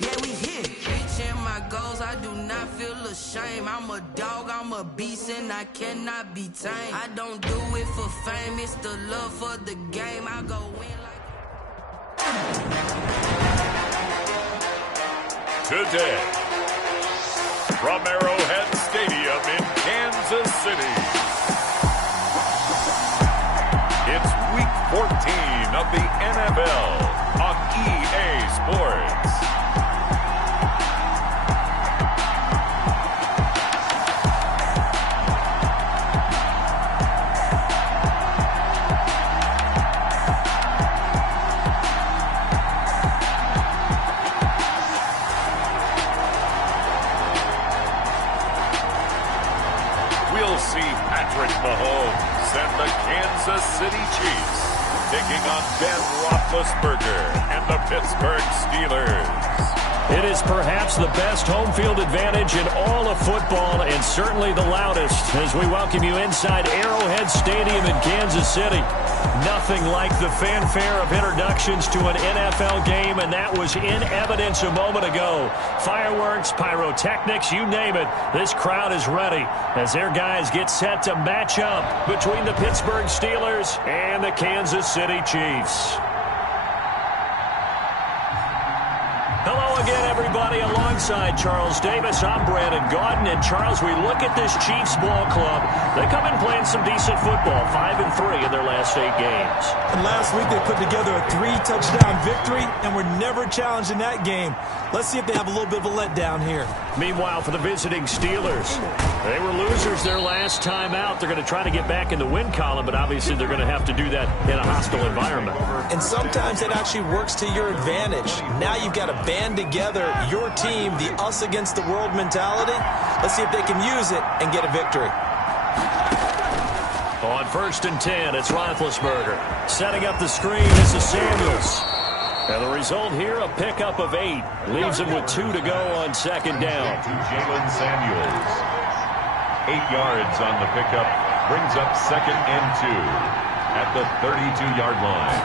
Yeah, we here. Reaching my goals, I do not feel ashamed. I'm a dog, I'm a beast, and I cannot be tamed. I don't do it for fame, it's the love for the game. I go in like... Today, from Arrowhead Stadium in Kansas City, it's Week 14 of the NFL on EA Sports. We'll see Patrick Mahomes and the Kansas City Chiefs taking on Ben Roethlisberger and the Pittsburgh Steelers. It is perhaps the best home field advantage in all of football, and certainly the loudest, as we welcome you inside Arrowhead Stadium in Kansas City. Nothing like the fanfare of introductions to an NFL game, and that was in evidence a moment ago. Fireworks, pyrotechnics, you name it. This crowd is ready as their guys get set to match up between the Pittsburgh Steelers and the Kansas City Chiefs. Hello again, everybody. Alongside Charles Davis, I'm Brandon Gaudin. And Charles, we look at this Chiefs ball club. They come in playing some decent football, 5-3 in their last 8 games. And last week they put together a 3-touchdown victory and were never challenged in that game. Let's see if they have a little bit of a letdown here. Meanwhile, for the visiting Steelers, they were losers their last time out. They're going to try to get back in the win column, but obviously they're going to have to do that in a hostile environment. And sometimes it actually works to your advantage. Now you've got to band together your team, the us against the world mentality. Let's see if they can use it and get a victory. On 1st and 10, it's Roethlisberger. Setting up the screen, this is Samuels. And the result here, a pickup of 8. Leaves him with 2 to go on 2nd down. To Jalen Samuels. 8 yards on the pickup. Brings up 2nd and 2 at the 32-yard line.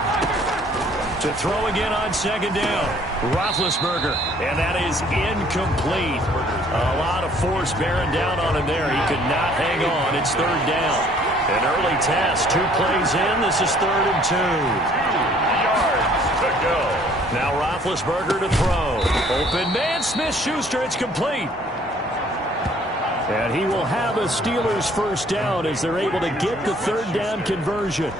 To throw again on 2nd down. Roethlisberger. And that is incomplete. A lot of force bearing down on him there. He could not hang on. It's 3rd down. An early test. 2 plays in. This is 3rd and 2. 2 yards to go. Now Roethlisberger to throw. Open man, Smith-Schuster. It's complete. And he will have a Steelers 1st down as they're able to get the 3rd down conversion.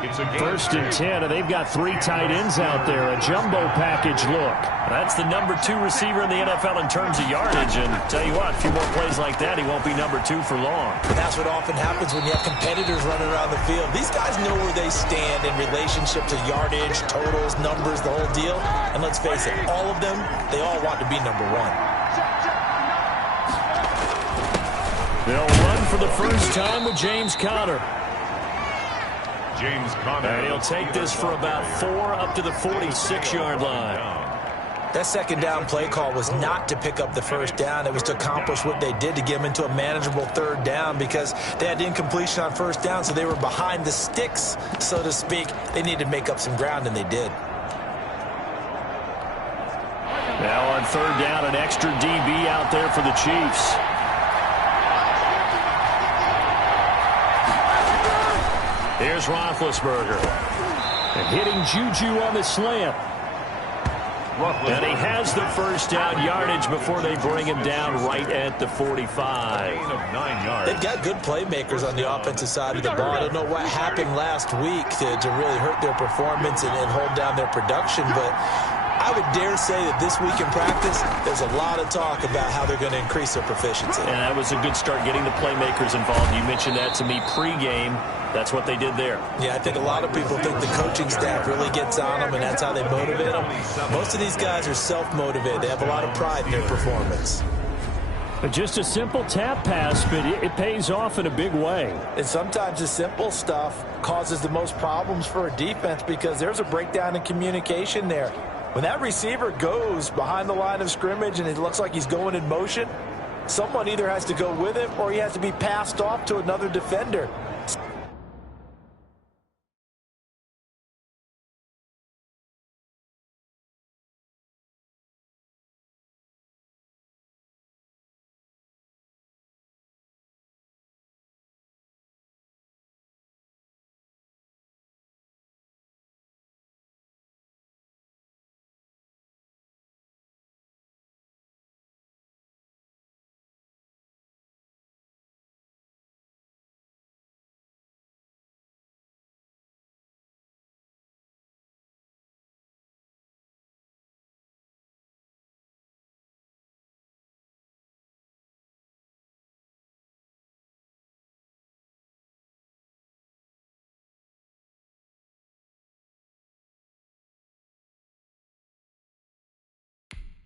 It's a 1st and 10, and they've got 3 tight ends out there. A jumbo package look. That's the number 2 receiver in the NFL in terms of yardage. And tell you what, a few more plays like that, he won't be number 2 for long. And that's what often happens when you have competitors running around the field. These guys know where they stand in relationship to yardage, totals, numbers, the whole deal. And let's face it, all of them, they all want to be number 1. They'll run for the first time with James Conner. James Conner. And he'll take this for about 4 up to the 46-yard line. That 2nd down play call was not to pick up the 1st down. It was to accomplish what they did to get them into a manageable 3rd down because they had incompletion on 1st down, so they were behind the sticks, so to speak. They needed to make up some ground, and they did. Now on 3rd down, an extra DB out there for the Chiefs. Here's Roethlisberger. And hitting Juju on the slant. And he has the 1st down yardage before they bring him down right at the 45. They've got good playmakers on the offensive side of the ball. I don't know what happened last week to really hurt their performance and hold down their production, but I would dare say that this week in practice, there's a lot of talk about how they're going to increase their proficiency. And that was a good start, getting the playmakers involved. You mentioned that to me pregame. That's what they did there. Yeah, I think a lot of people think the coaching staff really gets on them, and that's how they motivate them. Most of these guys are self-motivated. They have a lot of pride in their performance. But just a simple tap pass, but it pays off in a big way. And sometimes the simple stuff causes the most problems for a defense because there's a breakdown in communication there. When that receiver goes behind the line of scrimmage and it looks like he's going in motion, someone either has to go with him or he has to be passed off to another defender.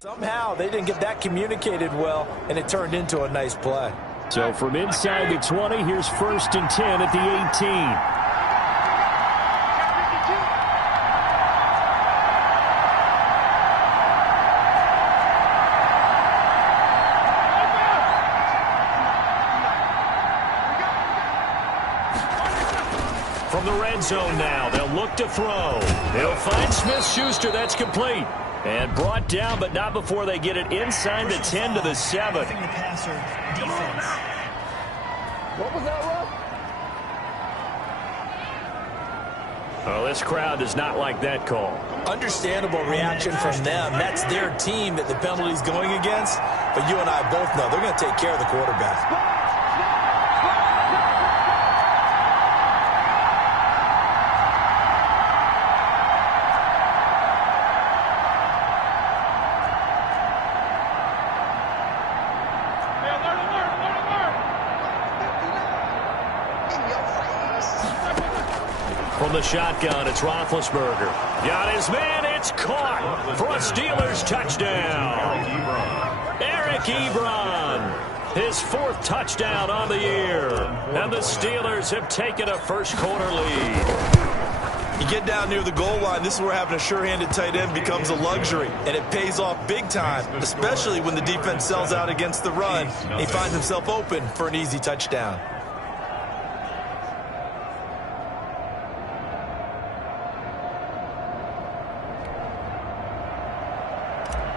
Somehow they didn't get that communicated well, and it turned into a nice play. So from inside the 20, here's 1st and 10 at the 18. From the red zone now, they'll look to throw. They'll find Smith-Schuster. That's complete. And brought down, but not before they get it inside the 10 to the 7. What was that, Russ? Oh, this crowd does not like that call. Understandable reaction from them. That's their team that the penalty's going against. But you and I both know they're going to take care of the quarterback. From the shotgun, it's Roethlisberger. Got his man, it's caught for a Steelers touchdown. Eric Ebron, his 4th touchdown on the year. And the Steelers have taken a first-quarter lead. You get down near the goal line, this is where having a sure-handed tight end becomes a luxury, and it pays off big time, especially when the defense sells out against the run. He finds himself open for an easy touchdown.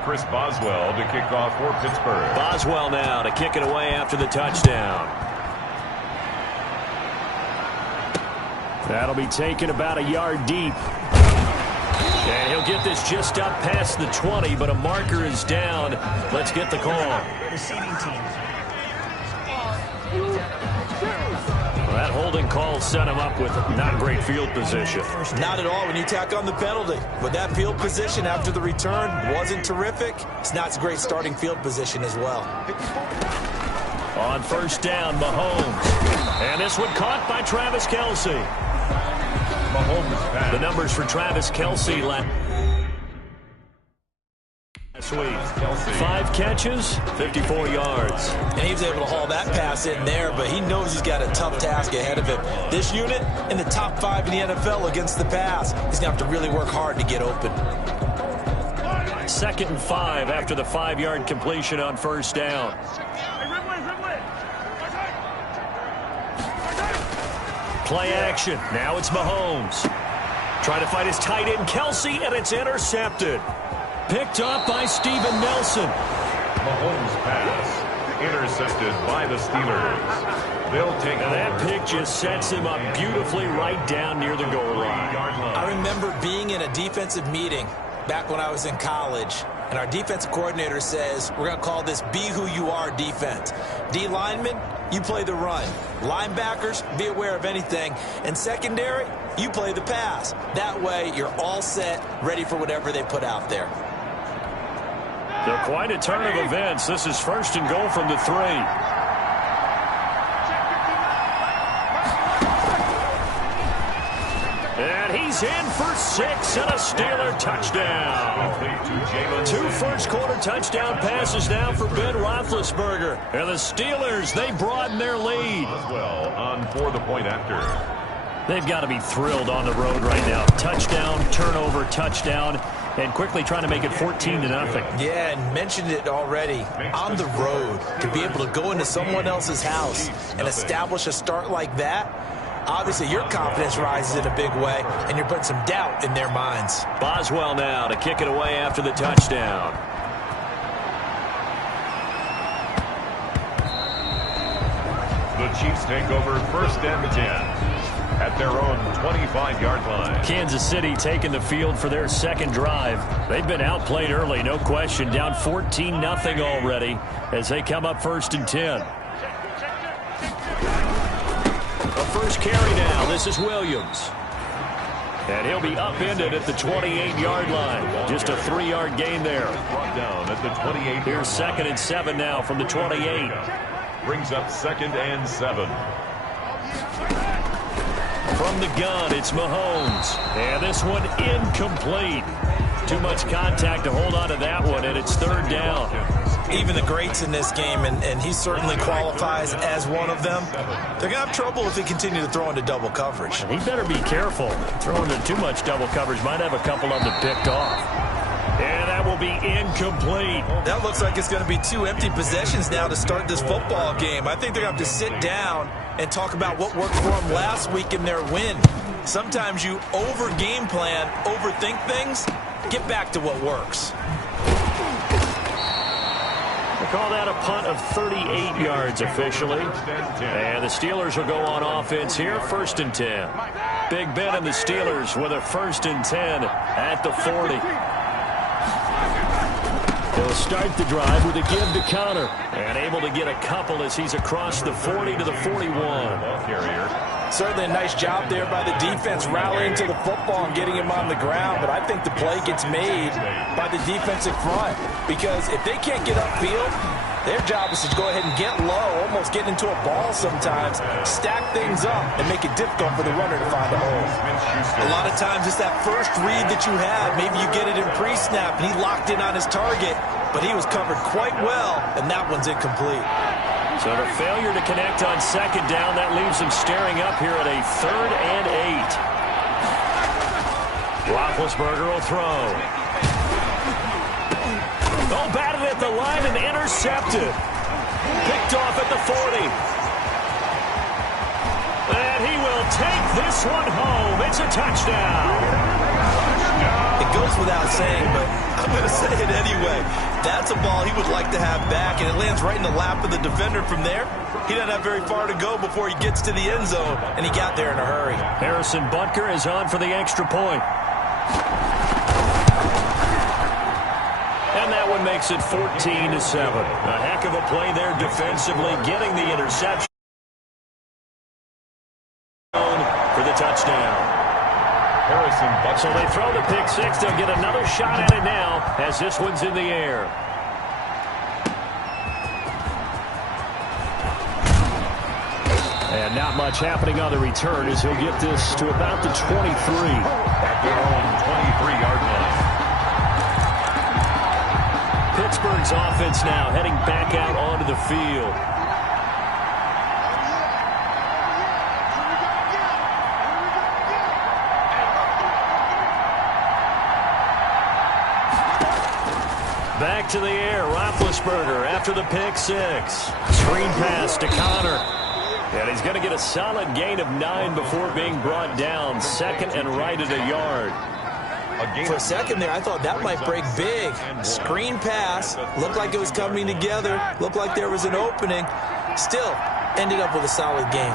Chris Boswell to kick off for Pittsburgh. Boswell now to kick it away after the touchdown. That'll be taken about a yard deep. And he'll get this just up past the 20, but a marker is down. Let's get the call. Receiving team. That holding call set him up with not great field position. Not at all when you tack on the penalty. But that field position after the return wasn't terrific. It's not a great starting field position as well. On 1st down, Mahomes. And this one caught by Travis Kelce. Mahomes pass. The numbers for Travis Kelce last week. 5 catches, 54 yards. And he was able to haul that pass in there, but he knows he's got a tough task ahead of him. This unit in the top 5 in the NFL against the pass. He's going to have to really work hard to get open. 2nd and 5 after the 5-yard completion on 1st down. Play action. Now it's Mahomes. Trying to find his tight end, Kelce, and it's intercepted. Picked up by Steven Nelson. Mahomes pass intercepted by the Steelers. They'll take and that pick just sets him up beautifully right down near the goal line. I remember being in a defensive meeting back when I was in college, and our defensive coordinator says, we're going to call this Be Who You Are defense. D linemen, you play the run. Linebackers, be aware of anything. And secondary, you play the pass. That way, you're all set, ready for whatever they put out there. So quite a turn of events. This is 1st and goal from the 3. And he's in for 6 and a Steeler touchdown. 2 first-quarter touchdown passes now for Ben Roethlisberger. And the Steelers, they broaden their lead. Well, on for the point after. They've got to be thrilled on the road right now. Touchdown, turnover, touchdown, and quickly trying to make it 14-0. Yeah, and mentioned it already. On the road, to be able to go into someone else's house and establish a start like that, obviously your confidence rises in a big way, and you're putting some doubt in their minds. Boswell now to kick it away after the touchdown. The Chiefs take over 1st and 10. At their own 25-yard line. Kansas City taking the field for their 2nd drive. They've been outplayed early, no question. Down 14-0 already as they come up 1st and 10. A first carry now. This is Williams. And he'll be upended at the 28-yard line. Just a 3-yard gain there. Brought down at the 28. Here's 2nd and 7 now from the 28. Brings up 2nd and 7. From the gun, it's Mahomes. And this one incomplete. Too much contact to hold on to that one, and it's 3rd even the greats in this game, and he certainly qualifies as one of them. They're going to have trouble if they continue to throw into double coverage. And he better be careful. Throwing into too much double coverage might have a couple of them picked off. And that will be incomplete. That looks like it's going to be 2 empty possessions now to start this football game. I think they're going to have to sit down and talk about what worked for them last week in their win. Sometimes you over-game plan, overthink things. Get back to what works. They call that a punt of 38 yards officially. And the Steelers will go on offense here, 1st and 10. Big Ben and the Steelers with a 1st and 10 at the 40. They'll start the drive with a give to Connor. And able to get a couple as he's across the 40 to the 41. Certainly a nice job there by the defense rallying to the football and getting him on the ground. But I think the play gets made by the defensive front. Because if they can't get upfield, their job is to go ahead and get low, almost get into a ball sometimes, stack things up, and make it difficult for the runner to find a hole. A lot of times it's that first read that you have. Maybe you get it in pre-snap, and he locked in on his target, but he was covered quite well, and that one's incomplete. So the failure to connect on 2nd down, that leaves him staring up here at a 3rd and 8. Roethlisberger will throw. Oh, batted at the line and intercepted. Picked off at the 40. And he will take this one home. It's a touchdown. It goes without saying, but I'm going to say it anyway. That's a ball he would like to have back, and it lands right in the lap of the defender from there. He doesn't have very far to go before he gets to the end zone, and he got there in a hurry. Harrison Butker is on for the extra point. And that one makes it 14-7. A heck of a play there defensively, getting the interception for the touchdown. So they throw the pick 6. They'll get another shot at it now as this one's in the air. And not much happening on the return as he'll get this to about the 23. At their own 23-yard line. Pittsburgh's offense now heading back out onto the field. Back to the air, Roethlisberger after the pick 6. Screen pass to Connor. And he's going to get a solid gain of 9 before being brought down. 2nd and right at a yard. For a second there, I thought that might break big. Screen pass. Looked like it was coming together. Looked like there was an opening. Still, ended up with a solid gain.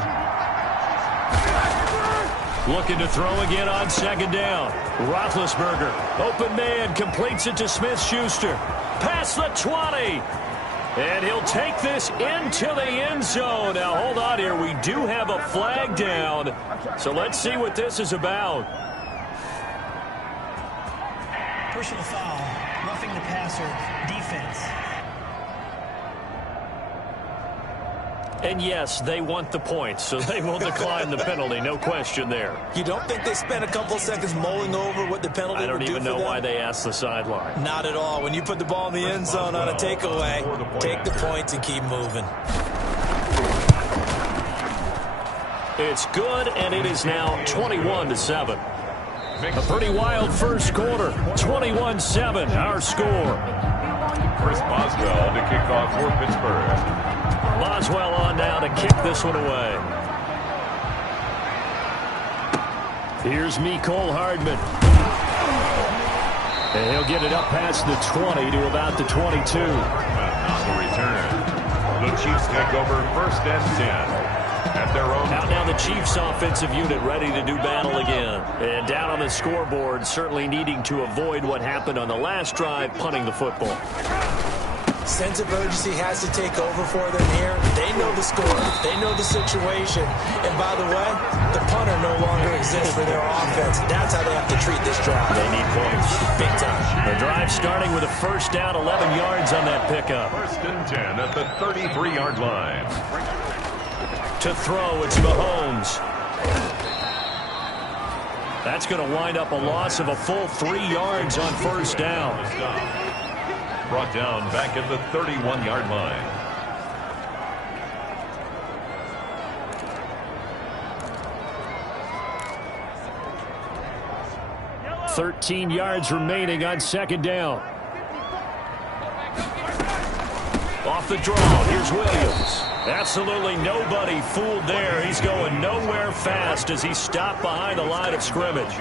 Looking to throw again on 2nd down. Roethlisberger, open man, completes it to Smith-Schuster. Past the 20. And he'll take this into the end zone. Now, hold on here. We do have a flag down. So let's see what this is about. Personal foul, roughing the passer, defense. And yes, they want the points, so they will decline the penalty. No question there. You don't think they spent a couple seconds mulling over what the penalty would do for them? I don't even know why they asked the sideline. Not at all. When you put the ball in the end zone on a takeaway, take the points and keep moving. It's good, and it is now 21-7. A pretty wild first quarter. 21-7, our score. Chris Boswell to kick off for Pittsburgh. Boswell on now to kick this one away. Here's Mecole Hardman. And he'll get it up past the 20 to about the 22. On the return, the Chiefs take over 1st and 10. At their own. Out now the Chiefs offensive unit ready to do battle again. And down on the scoreboard, certainly needing to avoid what happened on the last drive, punting the football. Sense of urgency has to take over for them here. They know the score. They know the situation. And by the way, the punter no longer exists for their offense. That's how they have to treat this drive. They need points. Big time. The drive starting with a 1st down, 11 yards on that pickup. 1st and 10 at the 33-yard line. To throw, it's Mahomes. That's going to wind up a loss of a full 3 yards on 1st down. brought down back at the 31-yard line. 13 yards remaining on second down. Off the draw, here's Williams. Absolutely nobody fooled there. He's going nowhere fast as he stopped behind the line of scrimmage.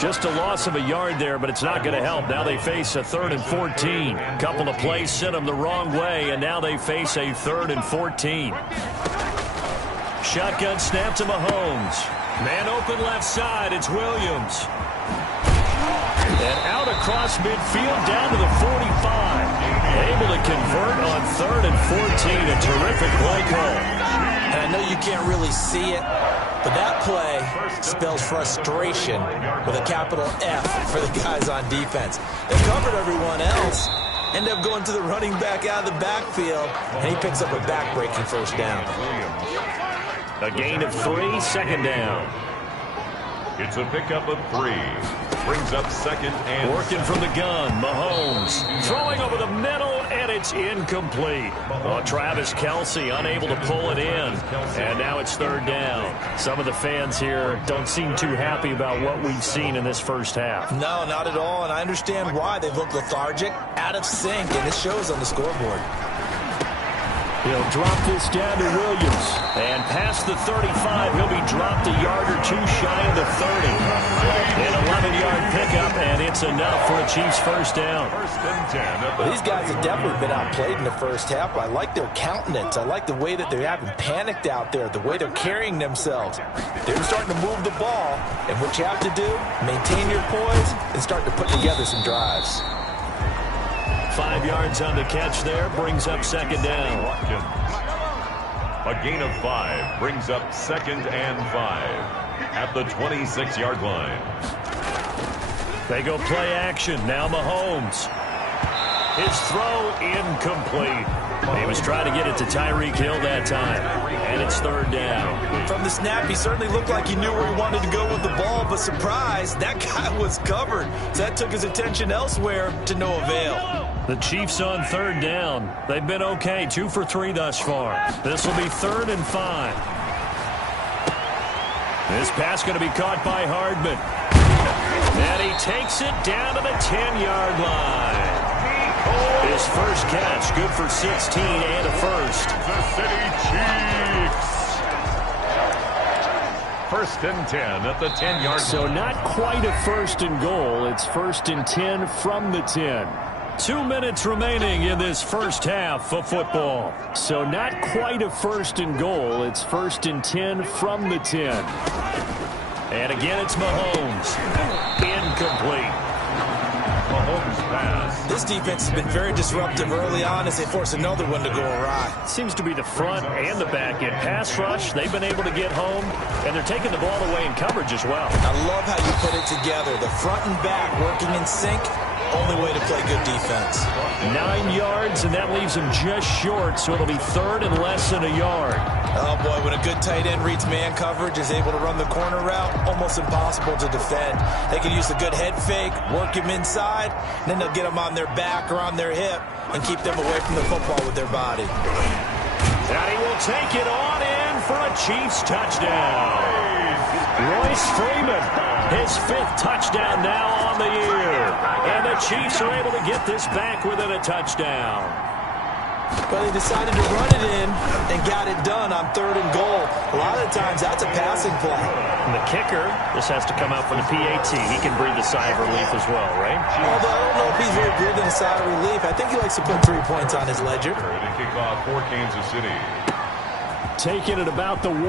Just a loss of a yard there, but it's not going to help. Now they face a 3rd and 14. Couple of plays sent them the wrong way, and now they face a 3rd and 14. Shotgun snap to Mahomes. Man open left side, it's Williams. And out across midfield down to the 45. Able to convert on 3rd and 14. A terrific play call. And I know you can't really see it, but that play spells frustration with a capital F for the guys on defense. They covered everyone else, end up going to the running back out of the backfield, and he picks up a back-breaking first down. A gain of 3, second down. It's a pickup of 3. Brings up 2nd and... Working from the gun, Mahomes. Throwing over the middle, and it's incomplete. Oh, Travis Kelce unable to pull it in. And now it's 3rd down. Some of the fans here don't seem too happy about what we've seen in this first half. No, not at all, and I understand why. They look lethargic, out of sync, and it shows on the scoreboard. He'll drop this down to Williams. And past the 35, he'll be dropped a yard or 2 shy of the 30. An 11-yard pickup, and it's enough for a Chiefs first down. Well, these guys have definitely been outplayed in the first half. I like their countenance. I like the way that they haven't panicked out there, the way they're carrying themselves. They're starting to move the ball, and what you have to do, maintain your poise and start to put together some drives. 5 yards on the catch there, brings up 2nd down. A gain of 5 brings up 2nd and 5 at the 26-yard line. They go play action. Now Mahomes. His throw incomplete. He was trying to get it to Tyreek Hill that time. And it's 3rd down. From the snap, he certainly looked like he knew where he wanted to go with the ball, but surprise, that guy was covered. So that took his attention elsewhere to no avail. The Chiefs on 3rd down. They've been okay, 2 for 3 thus far. This will be 3rd and 5. This pass going to be caught by Hardman. And he takes it down to the 10-yard line. His first catch, good for 16 and a first. The City Chiefs. 1st and 10 at the 10-yard line. So not quite a 1st and goal. It's 1st and 10 from the 10. 2 minutes remaining in this first half of football. So not quite a 1st and goal. It's 1st and 10 from the 10. And again, it's Mahomes. Incomplete. Mahomes pass. This defense has been very disruptive early on as they force another one to go awry. Seems to be the front and the back end. Pass rush, they've been able to get home, and they're taking the ball away in coverage as well. I love how you put it together. The front and back working in sync. Only way to play good defense. 9 yards, and that leaves him just short, so it'll be 3rd and less than a yard. Oh, boy, when a good tight end reads man coverage, is able to run the corner route, almost impossible to defend. They can use a good head fake, work him inside, and then they'll get him on their back or on their hip and keep them away from the football with their body. And he will take it on in for a Chiefs touchdown. Royce Freeman, his 5th touchdown now on the year. And the Chiefs are able to get this back within a touchdown. But they decided to run it in and got it done on 3rd and goal. A lot of the times, that's a passing play. And the kicker, this has to come out for the PAT. He can breathe a sigh of relief as well, right? Although I don't know if he's very good in a sigh of relief. I think he likes to put 3 points on his ledger. To kick off for Kansas City. Taking it about the 1.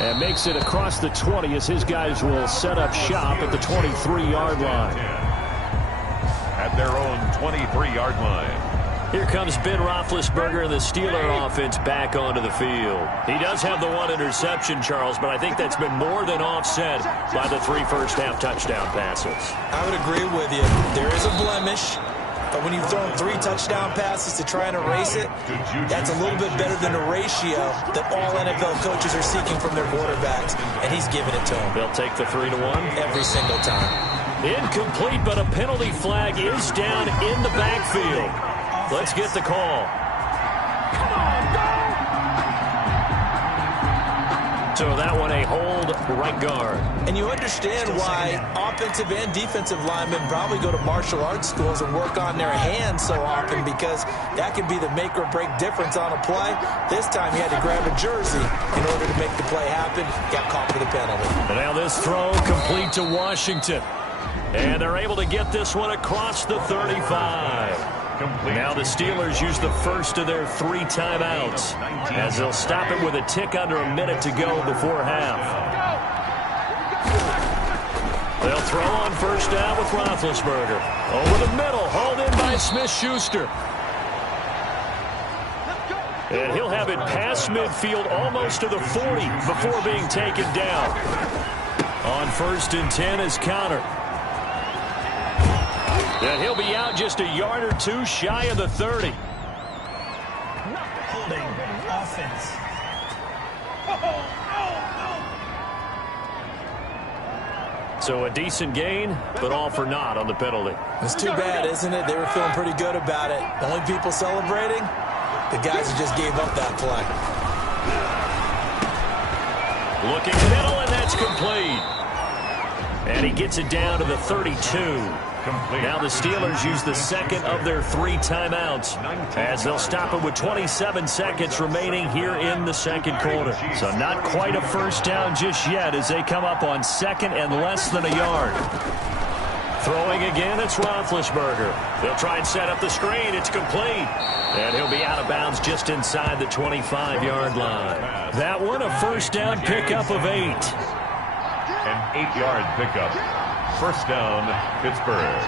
And makes it across the 20 as his guys will set up shop at the 23-yard line. At their own 23-yard line. Here comes Ben Roethlisberger and the Steeler offense back onto the field. He does have the 1 interception, Charles, but I think that's been more than offset by the 3 first-half touchdown passes. I would agree with you. There is a blemish. But when you've thrown 3 touchdown passes to try and erase it, that's a little bit better than the ratio that all NFL coaches are seeking from their quarterbacks, and he's giving it to them. They'll take the 3-1. Every single time. Incomplete, but a penalty flag is down in the backfield. Let's get the call. So that one a hold, right guard. And you understand why offensive and defensive linemen probably go to martial arts schools and work on their hands so often, because that can be the make or break difference on a play. This time he had to grab a jersey in order to make the play happen. Got caught for the penalty. And now this throw complete to Washington. And they're able to get this one across the 35. Now the Steelers use the first of their 3 timeouts, as they'll stop it with a tick under a minute to go before half. They'll throw on first down with Roethlisberger. Over the middle, hauled in by Smith-Schuster. And he'll have it past midfield almost to the 40 before being taken down. On 1st and 10 is counter. And he'll be out just a yard or 2 shy of the 30. Holding offense. So a decent gain, but all for naught on the penalty. It's too bad, isn't it? They were feeling pretty good about it. The only people celebrating, the guys who just gave up that play. Looking middle, and that's complete. And he gets it down to the 32. Now the Steelers use the second of their 3 timeouts, as they'll stop it with 27 seconds remaining here in the second quarter. So not quite a first down just yet as they come up on 2nd and less than a yard. Throwing again, it's Roethlisberger. They'll try and set up the screen. It's complete. And he'll be out of bounds just inside the 25-yard line. That one, a first down pickup of 8. An 8-yard pickup. First down, Pittsburgh.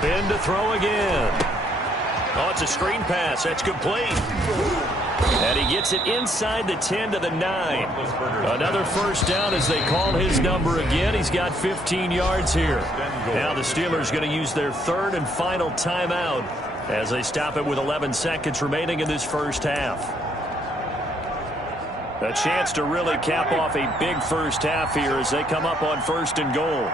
Ben to throw again. Oh, it's a screen pass. That's complete. And he gets it inside the 10 to the 9. Another first down as they call his number again. He's got 15 yards here. Now the Steelers going to use their 3rd and final timeout as they stop it with 11 seconds remaining in this first half. A chance to really cap off a big first half here as they come up on 1st and goal.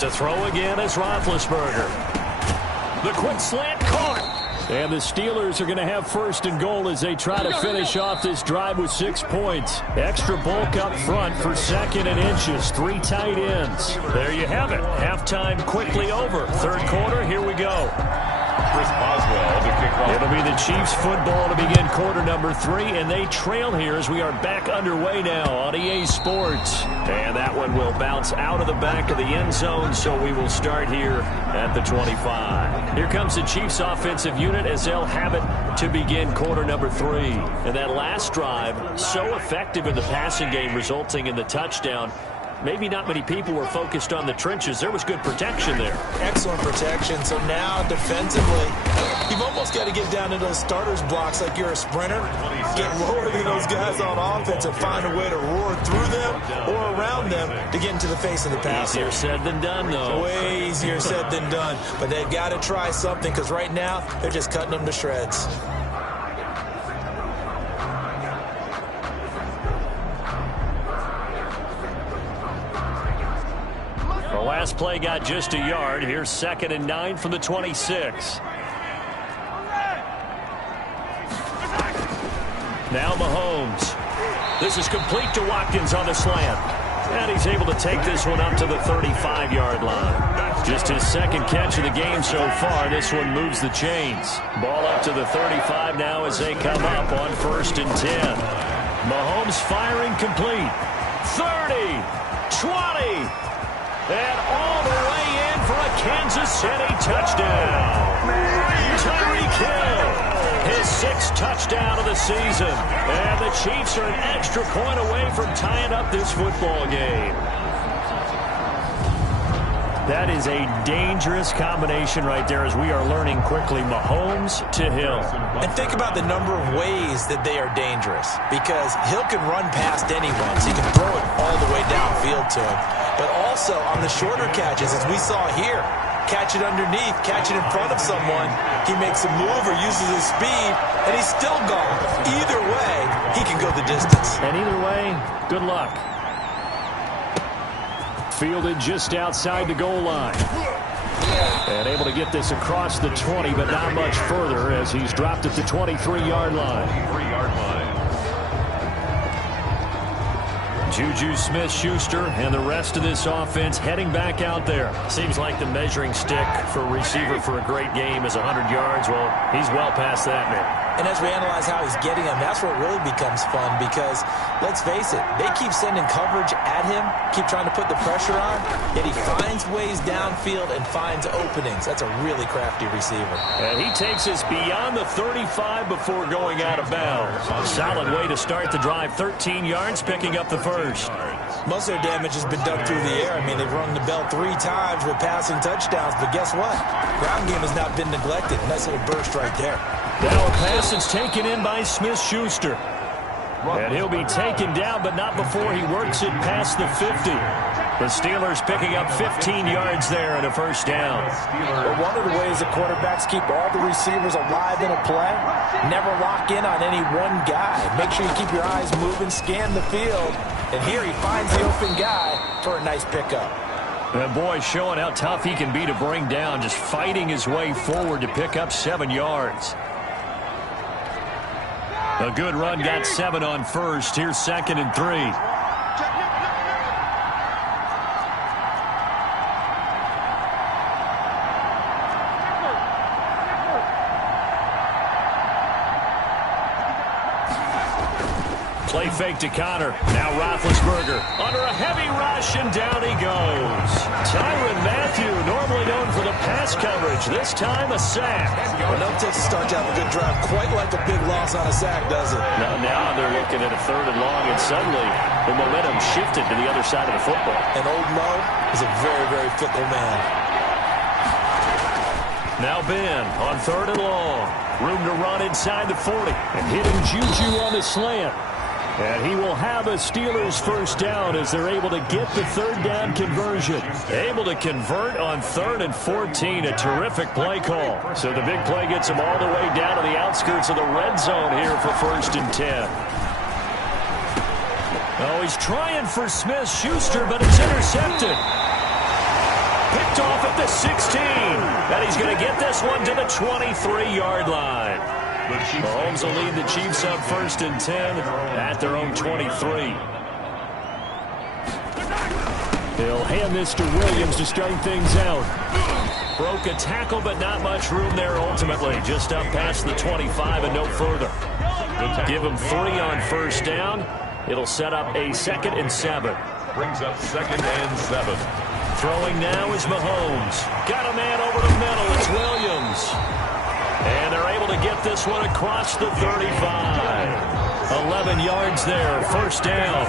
To throw again is Roethlisberger. The quick slant caught. And the Steelers are going to have 1st and goal as they try to finish off this drive with 6 points. Extra bulk up front for 2nd and inches. 3 tight ends. There you have it. Halftime quickly over. 3rd quarter, here we go. Chris Boswell to kick off. It'll be the Chiefs football to begin quarter number 3, and they trail here as we are back underway now on EA Sports. And that one will bounce out of the back of the end zone, so we will start here at the 25. Here comes the Chiefs offensive unit as they'll have it to begin quarter number 3. And that last drive, so effective in the passing game, resulting in the touchdown. Maybe not many people were focused on the trenches. There was good protection there. Excellent protection. So now defensively, you've almost got to get down to those starters blocks like you're a sprinter. Get lower than those guys on offense and find a way to roar through them or around them to get into the face of the passer. Easier said than done, though. Way easier said than done. But they've got to try something, because right now they're just cutting them to shreds. The last play got just a yard. Here's 2nd and 9 from the 26. Now Mahomes. This is complete to Watkins on the slant. And he's able to take this one up to the 35-yard line. Just his 2nd catch of the game so far. This one moves the chains. Ball up to the 35 now as they come up on 1st and 10. Mahomes firing complete. 30, 20. And all the way in for a Kansas City touchdown. Tyreek Hill, his 6th touchdown of the season. And the Chiefs are an extra point away from tying up this football game. That is a dangerous combination right there as we are learning quickly. Mahomes to Hill. And think about the number of ways that they are dangerous, because Hill can run past anyone, so you can throw it all the way downfield to him. But also on the shorter catches, as we saw here, catch it underneath, catch it in front of someone. He makes a move or uses his speed, and he's still gone. Either way, he can go the distance. And either way, good luck. Fielded just outside the goal line. And able to get this across the 20, but not much further as he's dropped at the 23-yard line. Juju Smith-Schuster and the rest of this offense heading back out there. Seems like the measuring stick for a receiver for a great game is 100 yards. Well, he's well past that now. And as we analyze how he's getting them, that's where it really becomes fun because, let's face it, they keep sending coverage at him, keep trying to put the pressure on, yet he finds ways downfield and finds openings. That's a really crafty receiver. And he takes us beyond the 35 before going out of bounds. A solid way to start the drive. 13 yards, picking up the first. Most of their damage has been done through the air. I mean, they've rung the bell 3 times with passing touchdowns, but guess what? Ground game has not been neglected. Nice little burst right there. Now a pass is taken in by Smith-Schuster. And he'll be taken down, but not before he works it past the 50. The Steelers picking up 15 yards there and a first down. Well, one of the ways the quarterbacks keep all the receivers alive in a play, never lock in on any one guy. Make sure you keep your eyes moving, scan the field. And here he finds the open guy for a nice pickup. And boy, showing how tough he can be to bring down, just fighting his way forward to pick up 7 yards. A good run, got 7 on first. Here's 2nd and 3. Play fake to Connor. Now Roethlisberger under a heavy rush, and down he goes. Tyrann Mathieu, normally known for the pass coverage, this time a sack. Well, no takes a start to have a good drive, quite like a big loss on a sack, does it? Now they're looking at a 3rd and long, and suddenly the momentum shifted to the other side of the football. And old Mo is a very, very fickle man. Now Ben on 3rd and long. Room to run inside the 40. And hitting Juju on the slant. And he will have a Steelers first down as they're able to get the 3rd down conversion. Able to convert on 3rd and 14. A terrific play call. So the big play gets him all the way down to the outskirts of the red zone here for 1st and 10. Oh, he's trying for Smith-Schuster, but it's intercepted. Picked off at the 16. And he's going to get this one to the 23-yard line. Mahomes will lead the Chiefs up 1st and 10 at their own 23. They'll hand this to Williams to start things out. Broke a tackle, but not much room there ultimately. Just up past the 25 and no further. Give him 3 on 1st down. It'll set up a 2nd and 7. Brings up 2nd and 7. Throwing now is Mahomes. Got a man over the middle. It's Williams. And they're able to get this one across the 35. 11 yards there. 1st down.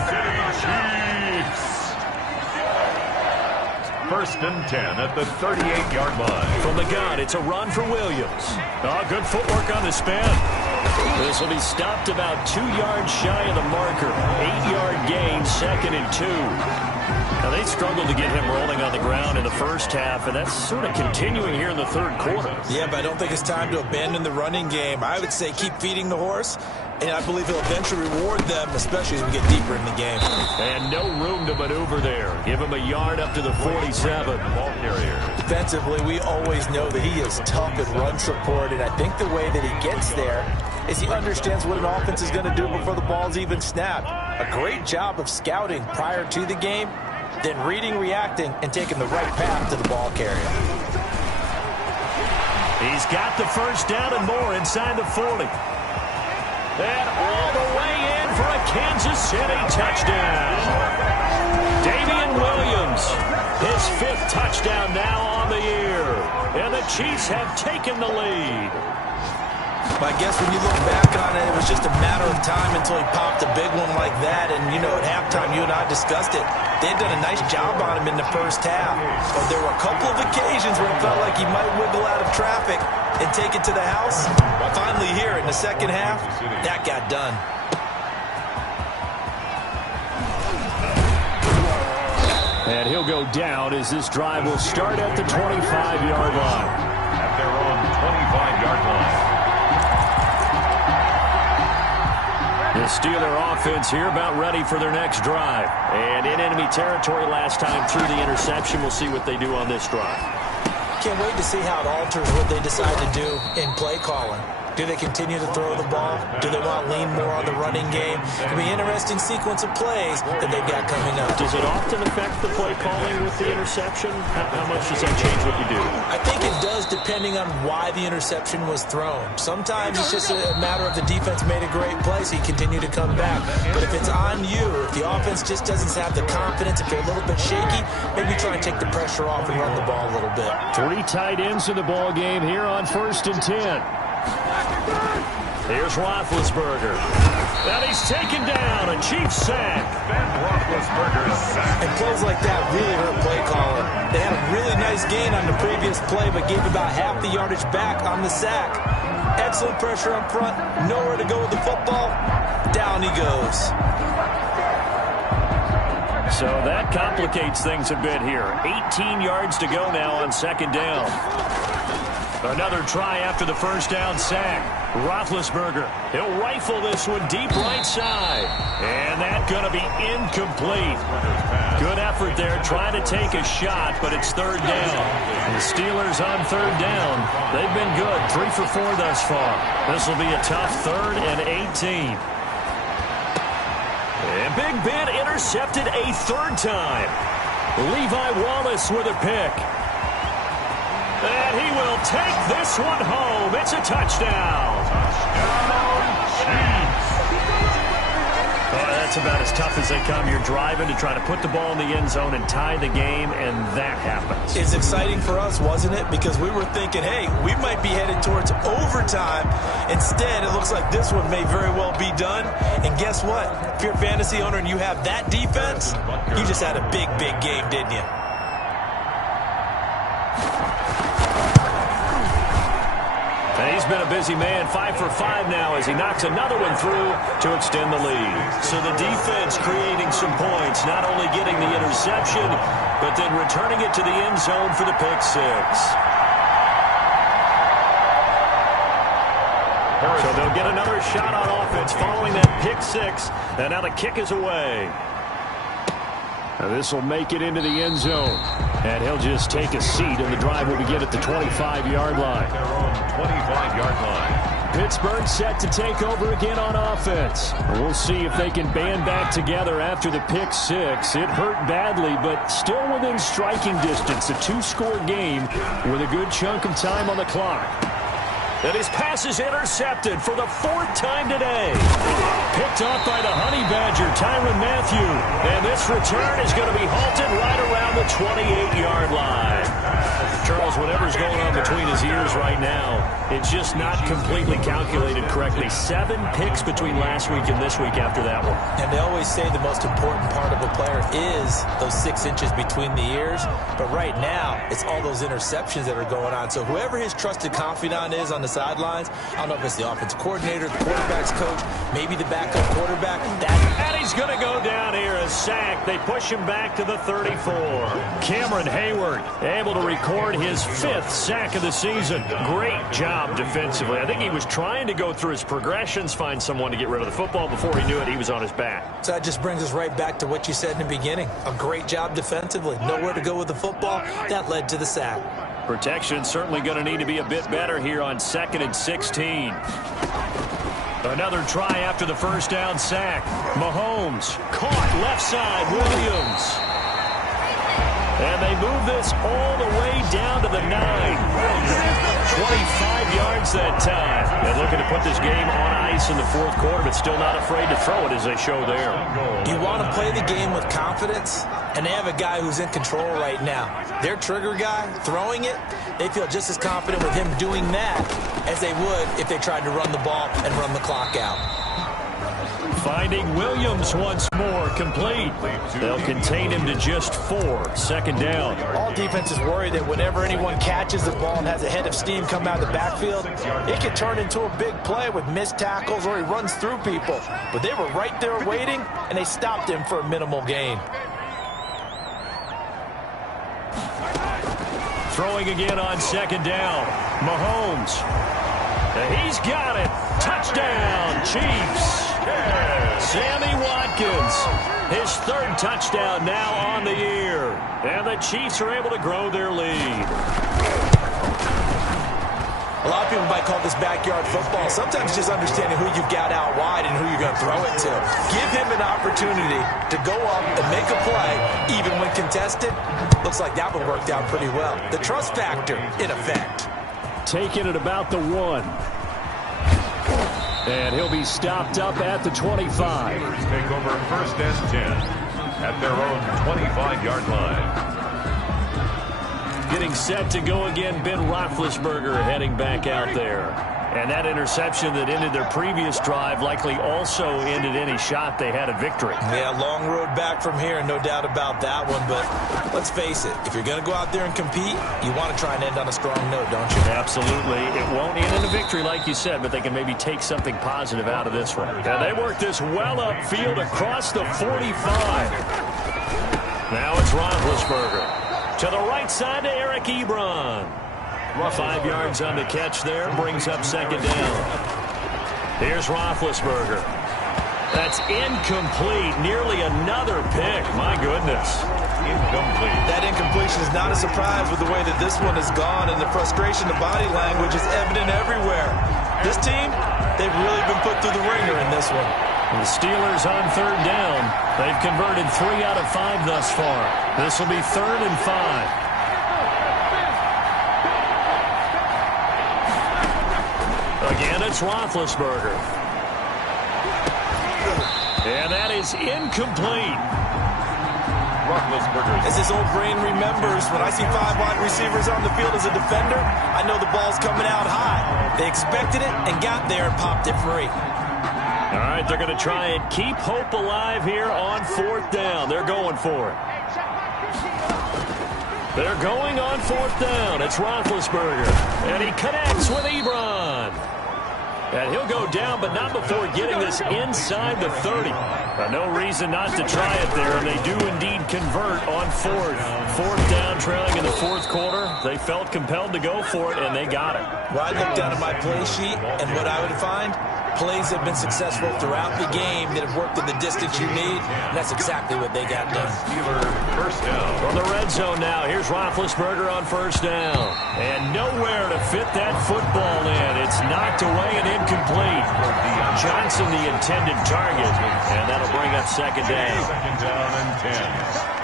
First and 10 at the 38-yard line. From the gun, it's a run for Williams. Oh, good footwork on the spin. This will be stopped about 2 yards shy of the marker. 8-yard gain, 2nd and 2. Now, they struggled to get him rolling on the ground in the first half, and that's sort of continuing here in the 3rd quarter. Yeah, but I don't think it's time to abandon the running game. I would say keep feeding the horse, and I believe he'll eventually reward them, especially as we get deeper in the game. And no room to maneuver there. Give him a yard up to the 47. Ball carrier. Defensively, we always know that he is tough at run support, and I think the way that he gets there is he understands what an offense is going to do before the ball's even snapped. A great job of scouting prior to the game, then reading, reacting, and taking the right path to the ball carrier. He's got the first down and more inside the 40. And all the way in for a Kansas City touchdown. Damian Williams, his 5th touchdown now on the year. And the Chiefs have taken the lead. I guess when you look back on it, it was just a matter of time until he popped a big one like that. And, you know, at halftime, you and I discussed it. They had done a nice job on him in the first half. But there were a couple of occasions where it felt like he might wiggle out of traffic and take it to the house. But finally here in the second half, that got done. And he'll go down as this drive will start at the 25-yard line. At their own 25-yard line. The Steeler offense here about ready for their next drive. And in enemy territory last time through the interception. We'll see what they do on this drive. Can't wait to see how it alters what they decide to do in play calling. Do they continue to throw the ball? Do they want to lean more on the running game? It'll be an interesting sequence of plays that they've got coming up. Does it often affect the play calling with the interception? How much does that change what you do? I think it does depending on why the interception was thrown. Sometimes it's just a matter of the defense made a great play, so you continue to come back. But if it's on you, if the offense just doesn't have the confidence, if they're a little bit shaky, maybe try and take the pressure off and run the ball a little bit. 3 tight ends in the ball game here on 1st and 10. Here's Roethlisberger. And he's taken down. A Chiefs sack. Ben Roethlisberger's sack. And plays like that really hurt play caller. They had a really nice gain on the previous play, but gave about half the yardage back on the sack. Excellent pressure up front. Nowhere to go with the football. Down he goes. So that complicates things a bit here. 18 yards to go now on 2nd down. Another try after the 1st down sack. Roethlisberger, he'll rifle this one deep right side. And that's going to be incomplete. Good effort there trying to take a shot, but it's 3rd down. The Steelers on 3rd down. They've been good, 3 for 4 thus far. This will be a tough 3rd and 18. And Big Ben intercepted a 3rd time. Levi Wallace with a pick. And he will take this one home. It's a touchdown. That's about as tough as they come. You're driving to try to put the ball in the end zone and tie the game, and that happens. It's exciting for us, wasn't it? Because we were thinking, hey, we might be headed towards overtime. Instead, it looks like this one may very well be done. And guess what? If you're a fantasy owner and you have that defense, you just had a big, big game, didn't you? And he's been a busy man, 5 for 5 now as he knocks another one through to extend the lead. So the defense creating some points, not only getting the interception, but then returning it to the end zone for the pick 6. So they'll get another shot on offense following that pick 6, and now the kick is away. This will make it into the end zone. And he'll just take a seat, and the drive will begin at the 25-yard line. Their own 25-yard line. Pittsburgh set to take over again on offense. We'll see if they can band back together after the pick 6. It hurt badly, but still within striking distance. A 2-score game with a good chunk of time on the clock. And his pass is intercepted for the 4th time today. Picked off by the Honey Badger, Tyrann Mathieu. And this return is going to be halted right around the 28-yard line. Charles, whatever's going on between his ears right now, it's just not completely calculated correctly. 7 picks between last week and this week after that one. And they always say the most important part of a player is those 6 inches between the ears. But right now, it's all those interceptions that are going on. So whoever his trusted confidant is on the sidelines, I don't know if it's the offensive coordinator, the quarterback's coach, maybe the backup quarterback. And he's going to go down here, a sack. They push him back to the 34. Cameron Hayward able to record his 5th sack of the season. Great job defensively. I think he was trying to go through his progressions, find someone to get rid of the football. Before he knew it, he was on his back. So that just brings us right back to what you said in the beginning. A great job defensively. Nowhere to go with the football. That led to the sack. Protection certainly going to need to be a bit better here on 2nd and 16. Another try after the 1st down sack. Mahomes caught left side. Williams. And they move this all the way down to the 9. 25 yards that time. And looking to put this game on ice in the 4th quarter, but still not afraid to throw it as they show there. You want to play the game with confidence, and they have a guy who's in control right now. Their trigger guy, throwing it, they feel just as confident with him doing that as they would if they tried to run the ball and run the clock out. Finding Williams once more, complete. They'll contain him to just 4. 2nd down. All defenses worry that whenever anyone catches the ball and has a head of steam come out of the backfield, it can turn into a big play with missed tackles or he runs through people. But they were right there waiting, and they stopped him for a minimal gain. Throwing again on second down. Mahomes. He's got it. Touchdown, Chiefs. Sammy Watkins. His third touchdown now on the year. And the Chiefs are able to grow their lead. A lot of people might call this backyard football. Sometimes just understanding who you've got out wide and who you're going to throw it to. Give him an opportunity to go up and make a play, even when contested. Looks like that one worked out pretty well. The trust factor, in effect. Taking it about the 1. And he'll be stopped up at the 25. Take over first and 10 at their own 25-yard line. Getting set to go again, Ben Roethlisberger heading back out there. And that interception that ended their previous drive likely also ended any shot they had at victory. Yeah, long road back from here, no doubt about that one. But let's face it, if you're going to go out there and compete, you want to try and end on a strong note, don't you? Absolutely. It won't end in a victory, like you said, but they can maybe take something positive out of this one. And they work this well upfield across the 45. Now it's Roethlisberger. To the right side to Eric Ebron. 5 yards on the catch there. Brings up second down. Here's Roethlisberger. That's incomplete. Nearly another pick. My goodness. Incomplete. That incompletion is not a surprise with the way that this one has gone, and the frustration, the body language is evident everywhere. This team, they've really been put through the ringer in this one. The Steelers on third down. They've converted 3 out of 5 thus far. This will be 3rd and 5. Again, it's Roethlisberger. And that is incomplete. Roethlisberger. As his old brain remembers, when I see 5 wide receivers on the field as a defender, I know the ball's coming out high. They expected it and got there and popped it free. All right, they're going to try and keep hope alive here on 4th down. They're going for it. They're going on 4th down. It's Roethlisberger. And he connects with Ebron. And he'll go down, but not before getting this inside the 30. No reason not to try it there, and they do indeed convert on 4th. 4th down, trailing in the 4th quarter. They felt compelled to go for it, and they got it. Well, I look down at my play sheet, and what I would find, plays have been successful throughout the game that have worked in the distance you need, and that's exactly what they got done. First down. From the red zone now, here's Roethlisberger on 1st down. And nowhere to fit that football in. It's knocked away and incomplete. Johnson the intended target, and that'll bring up 2nd down. 2nd down and 10.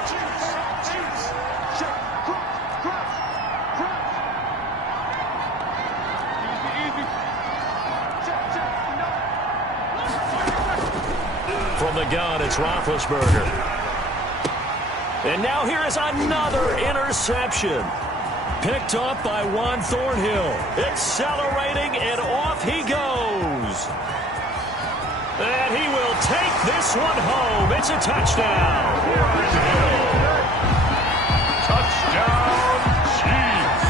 From the gun, it's Roethlisberger. And now here is another interception. Picked off by Juan Thornhill. Accelerating, and off he goes. And he will take this one home. It's a touchdown. Touchdown, Chiefs.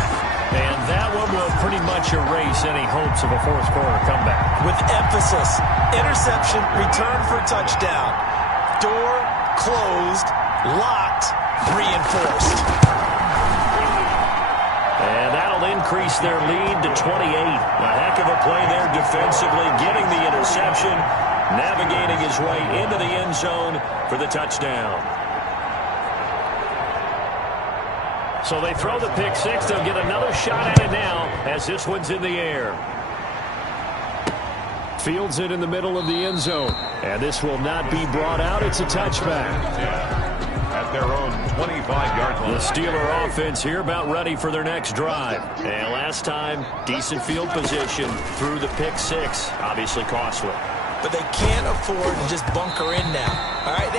And that one will pretty much erase any hopes of a 4th quarter comeback. With emphasis, interception, return for touchdown. Door closed, locked, reinforced. And that'll increase their lead to 28. A heck of a play there defensively, getting the interception, navigating his way into the end zone for the touchdown. So they throw the pick 6. They'll get another shot at it now as this one's in the air. Fields it in the middle of the end zone. And this will not be brought out. It's a touchback. At their own 25-yard line. The Steeler offense here about ready for their next drive. And last time, decent field position through the pick 6. Obviously costly. But they can't afford to just bunker in now. All right,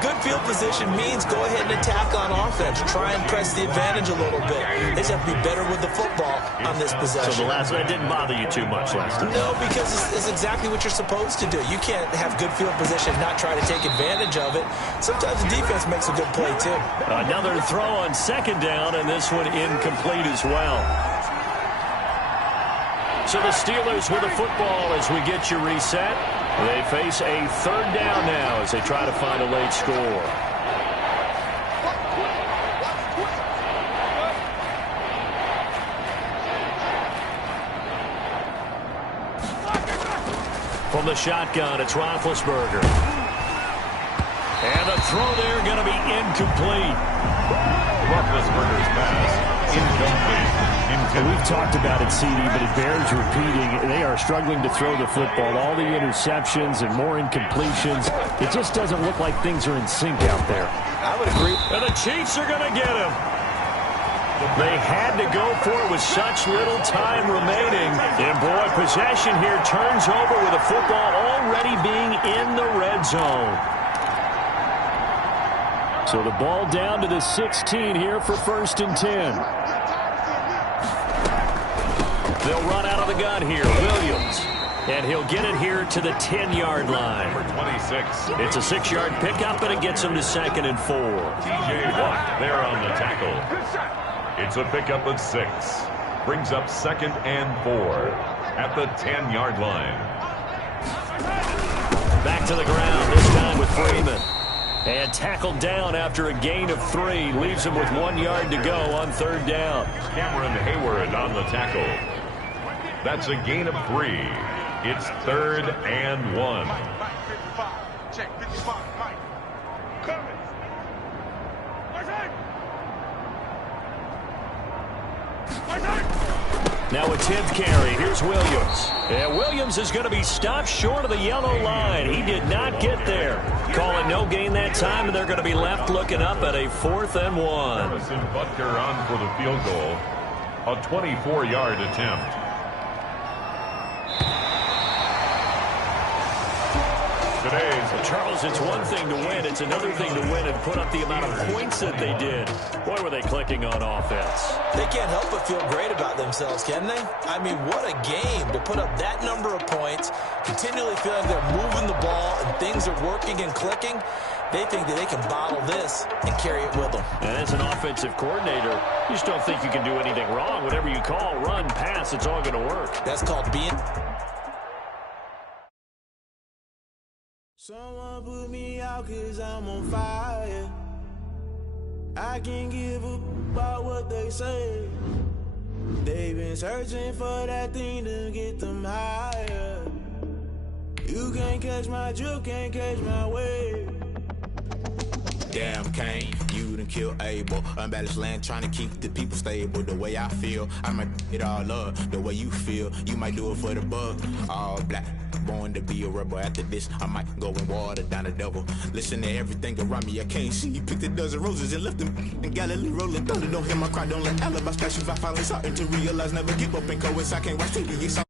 good field position means go ahead and attack on offense. Try and press the advantage a little bit. They just have to be better with the football on this possession. So the last one didn't bother you too much last time? No, because it's exactly what you're supposed to do. You can't have good field position and not try to take advantage of it. Sometimes the defense makes a good play, too. Another throw on 2nd down, and this one incomplete as well. So the Steelers with the football as we get you reset. They face a 3rd down now as they try to find a late score. From the shotgun, it's Roethlisberger. And the throw there going to be incomplete. Roethlisberger's pass, incomplete. We've talked about it, CD, but it bears repeating. They are struggling to throw the football. All the interceptions and more incompletions. It just doesn't look like things are in sync out there. I would agree. And the Chiefs are going to get him. They had to go for it with such little time remaining. And, boy, possession here turns over with the football already being in the red zone. So the ball down to the 16 here for 1st and 10. They'll run out of the gun here. Williams. And he'll get it here to the 10-yard line. Number 26. It's a 6-yard pickup, and it gets him to 2nd and 4. T.J. Watt there on the tackle. It's a pickup of 6. Brings up 2nd and 4 at the 10-yard line. Back to the ground, this time with Freeman. And tackled down after a gain of 3. Leaves him with 1 yard to go on 3rd down. Cameron Hayward on the tackle. That's a gain of 3. It's 3rd and 1. Now a 10th carry. Here's Williams. And Williams is going to be stopped short of the yellow line. He did not get there. Call it no gain that time, and they're going to be left looking up at a 4th and 1. Harrison Butker on for the field goal. A 24-yard attempt. Charles, it's one thing to win. It's another thing to win and put up the amount of points that they did. Boy, were they clicking on offense. They can't help but feel great about themselves, can they? I mean, what a game to put up that number of points, continually feeling they're moving the ball and things are working and clicking. They think that they can bottle this and carry it with them. And as an offensive coordinator, you just don't think you can do anything wrong. Whatever you call, run, pass, it's all going to work. That's called being... Someone put me out 'cause I'm on fire. I can't give a about what they say. They've been searching for that thing to get them higher. You can't catch my drift, can't catch my wave. Damn, Kane, you done killed Abel. Unbalanced land, trying to keep the people stable. The way I feel, I might it all up. The way you feel, you might do it for the bug. All black, born to be a rebel. After this, I might go and water down the devil. Listen to everything around me, I can't see. Picked a dozen roses and left them in Galilee rolling thunder. Don't hear my cry, don't let alibis crash. If I finally starting to realize, never give up and coincide. Can't watch TV, it's all